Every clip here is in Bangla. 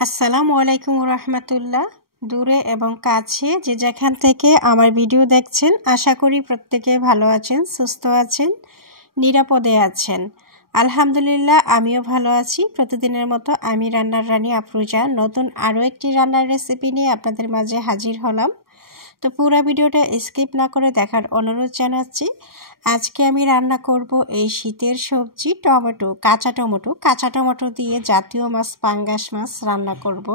আসসালামু আলাইকুম রহমতুল্লাহ। দূরে এবং কাছে যে যেখান থেকে আমার ভিডিও দেখছেন, আশা করি প্রত্যেকে ভালো আছেন, সুস্থ আছেন, নিরাপদে আছেন। আলহামদুলিল্লাহ, আমিও ভালো আছি। প্রতিদিনের মতো আমি রান্নার রানী আফরোজা নতুন আরও একটি রান্নার রেসিপি নিয়ে আপনাদের মাঝে হাজির হলাম। তো পুরো ভিডিওটা স্কিপ না করে দেখার অনুরোধ জানাচ্ছি। আজকে আমি রান্না করব এই শীতের সবজি টমেটো, কাঁচা টমেটো দিয়ে জাতীয় মাছ পাঙ্গাস মাছ রান্না করব,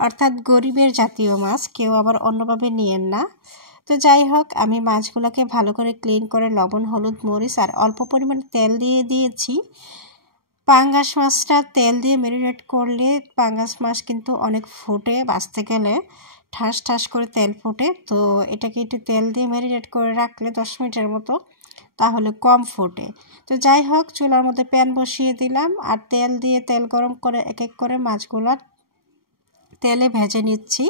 অর্থাৎ গরিবের জাতীয় মাছ, কেউ আবার অন্যভাবে নিয়েন না। তো যাই হোক, আমি মাছগুলোকে ভালো করে ক্লিন করে লবণ, হলুদ, মরিচ আর অল্প পরিমাণে তেল দিয়ে দিয়েছি। পাঙ্গাস মাছটা তেল দিয়ে ম্যারিনেট করলে পাঙ্গাস মাছ কিন্তু অনেক ফুটে, বাঁচতে গেলে ঠাস ঠাস করে তেল ফোটে। তো এটাকে একটু তেল দিয়ে ম্যারিনেট করে রাখলে 10 মিনিটের মতো, তাহলে কম ফোটে। তো যাই হোক, চুলার মধ্যে প্যান বসিয়ে দিলাম আর তেল দিয়ে তেল গরম করে এক এক করে মাছগুলো তেলে ভেজে নিচ্ছি।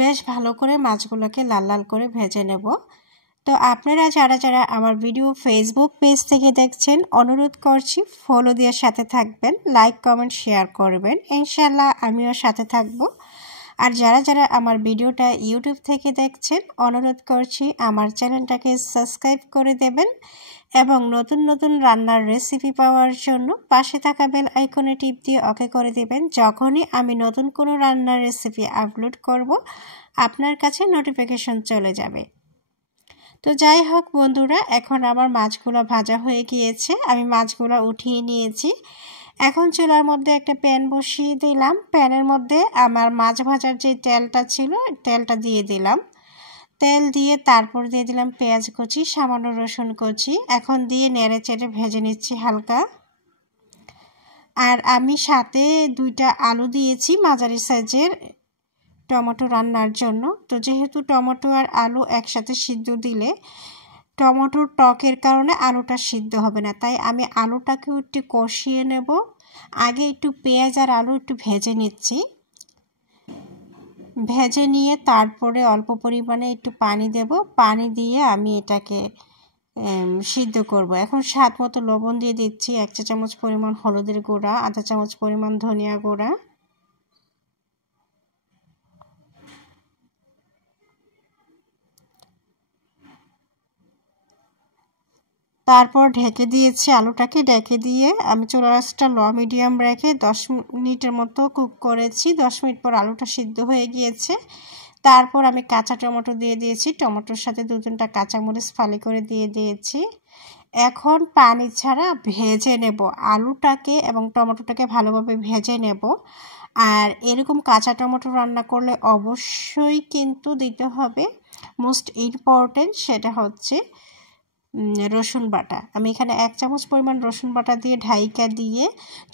বেশ ভালো করে মাছগুলোকে লাল লাল করে ভেজে নেব। তো আপনারা যারা যারা আমার ভিডিও ফেসবুক পেজ থেকে দেখছেন, অনুরোধ করছি ফলো দিয়ে সাথে থাকবেন, লাইক কমেন্ট শেয়ার করবেন, ইনশাআল্লাহ আমিও সাথে থাকবো। আর যারা যারা আমার ভিডিওটা ইউটিউব থেকে দেখছেন, অনুরোধ করছি আমার চ্যানেলটাকে সাবস্ক্রাইব করে দেবেন এবং নতুন নতুন রান্নার রেসিপি পাওয়ার জন্য পাশে থাকা বেল আইকনে টিপ দিয়ে ওকে করে দেবেন। যখনই আমি নতুন কোনো রান্নার রেসিপি আপলোড করব, আপনার কাছে নোটিফিকেশন চলে যাবে। তো যাই হোক বন্ধুরা, এখন আমার মাছগুলো ভাজা হয়ে গিয়েছে, আমি মাছগুলো উঠিয়ে নিয়েছি। এখন চুলার মধ্যে একটা প্যান বসিয়ে দিলাম। প্যানের মধ্যে আমার মাছ ভাজার যে তেলটা ছিল, তেলটা দিয়ে দিলাম। তেল দিয়ে তারপর দিয়ে দিলাম পেঁয়াজ কুচি, সামান্য রসুন কুচি। এখন দিয়ে নেড়ে চেড়ে ভেজে নিচ্ছি হালকা। আর আমি সাথে 2টা আলু দিয়েছি মাঝারি সাইজের টমেটো রান্নার জন্য। তো যেহেতু টমেটো আর আলু একসাথে সিদ্ধ দিলে টমেটোর টকের কারণে আলুটা সিদ্ধ হবে না, তাই আমি আলুটাকেও একটু কষিয়ে নেব। আগে একটু পেঁয়াজ আর আলু একটু ভেজে নিচ্ছি। ভেজে নিয়ে তারপরে অল্প পরিমাণে একটু পানি দেব। পানি দিয়ে আমি এটাকে সিদ্ধ করব। এখন স্বাদ মতো লবণ দিয়ে দিচ্ছি, 1 চা চামচ পরিমাণ হলুদের গুঁড়া, আধা চামচ পরিমাণ ধনিয়া গুঁড়া। তারপর ঢেকে দিয়েছি, আলুটাকে ঢেকে দিয়ে আমি চুলার আঁচটা লো মিডিয়াম রেখে 10 মিনিটের মতো কুক করেছি। 10 মিনিট পর আলুটা সিদ্ধ হয়ে গিয়েছে। তারপর আমি কাঁচা টমেটো দিয়ে দিয়েছি, টমেটোর সাথে 2-3টা কাঁচামরিচ ফালি করে দিয়ে দিয়েছি। এখন পানি ছাড়া ভেজে নেব আলুটাকে এবং টমেটোটাকে, ভালোভাবে ভেজে নেব। আর এরকম কাঁচা টমেটো রান্না করলে অবশ্যই কিন্তু দিতে হবে মোস্ট ইম্পর্টেন্ট, সেটা হচ্ছে রসুন বাটা। আমি এখানে 1 চামচ পরিমাণ রসুন বাটা দিয়ে ঢাইকা দিয়ে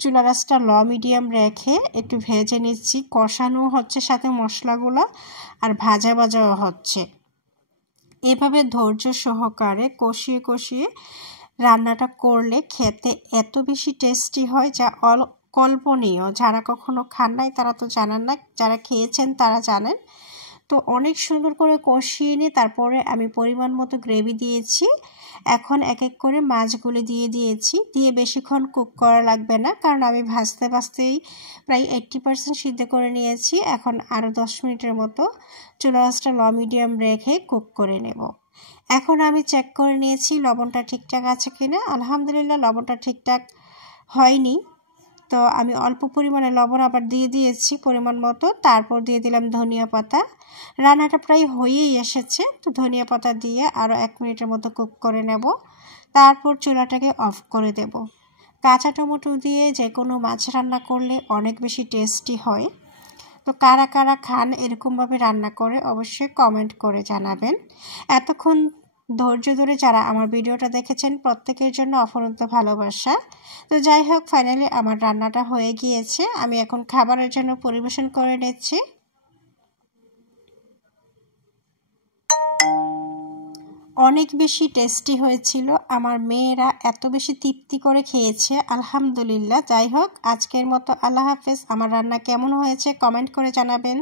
চুলার আঁচটা লো মিডিয়াম রেখে একটু ভেজে নিচ্ছি। কষানো হচ্ছে সাথে মশলাগুলো আর ভাজা ভাজাও হচ্ছে। এভাবে ধৈর্য সহকারে কষিয়ে কষিয়ে রান্নাটা করলে খেতে এত বেশি টেস্টি হয় যা অকল্পনীয়। যারা কখনো খান নাই তারা তো জানেন না, যারা খেয়েছেন তারা জানেন। তো অনেক সুন্দর করে কষিয়ে নিয়ে তারপরে আমি পরিমাণ মতো গ্রেভি দিয়েছি। এখন এক এক করে মাছগুলো দিয়ে দিয়েছি। দিয়ে বেশিক্ষণ কুক করা লাগবে না, কারণ আমি ভাজতে ভাজতেই প্রায় 80% সিদ্ধ করে নিয়েছি। এখন আরও 10 মিনিটের মতো চুলা আঁচটা লো মিডিয়াম রেখে কুক করে নেব। এখন আমি চেক করে নিয়েছি লবণটা ঠিকঠাক আছে কিনা। আলহামদুলিল্লাহ, লবণটা ঠিকঠাক হয়নি, তো আমি অল্প পরিমাণে লবণ আবার দিয়ে দিয়েছি পরিমাণ মতো। তারপর দিয়ে দিলাম ধনিয়া পাতা। রান্নাটা প্রায় হয়েই এসেছে, তো ধনিয়া পাতা দিয়ে আরও 1 মিনিটের মতো কুক করে নেব। তারপর চুলাটাকে অফ করে দেব। কাঁচা টমেটো দিয়ে যে কোনো মাছ রান্না করলে অনেক বেশি টেস্টি হয়। তো কারা কারা খান এরকমভাবে রান্না করে, অবশ্যই কমেন্ট করে জানাবেন। এতক্ষণ ধৈর্য ধরে যারা আমার ভিডিওটা দেখেছেন, প্রত্যেকের জন্য অফুরন্ত ভালোবাসা। তো যাই হোক, ফাইনালি আমার রান্নাটা হয়ে গিয়েছে। আমি এখন খাবারের জন্য পরিবেশন করে নিচ্ছি। অনেক বেশি টেস্টি হয়েছিল, আমার মেয়েরা এত বেশি তৃপ্তি করে খেয়েছে, আলহামদুলিল্লাহ। যাই হোক, আজকের মতো আল্লাহ হাফেজ। আমার রান্না কেমন হয়েছে কমেন্ট করে জানাবেন।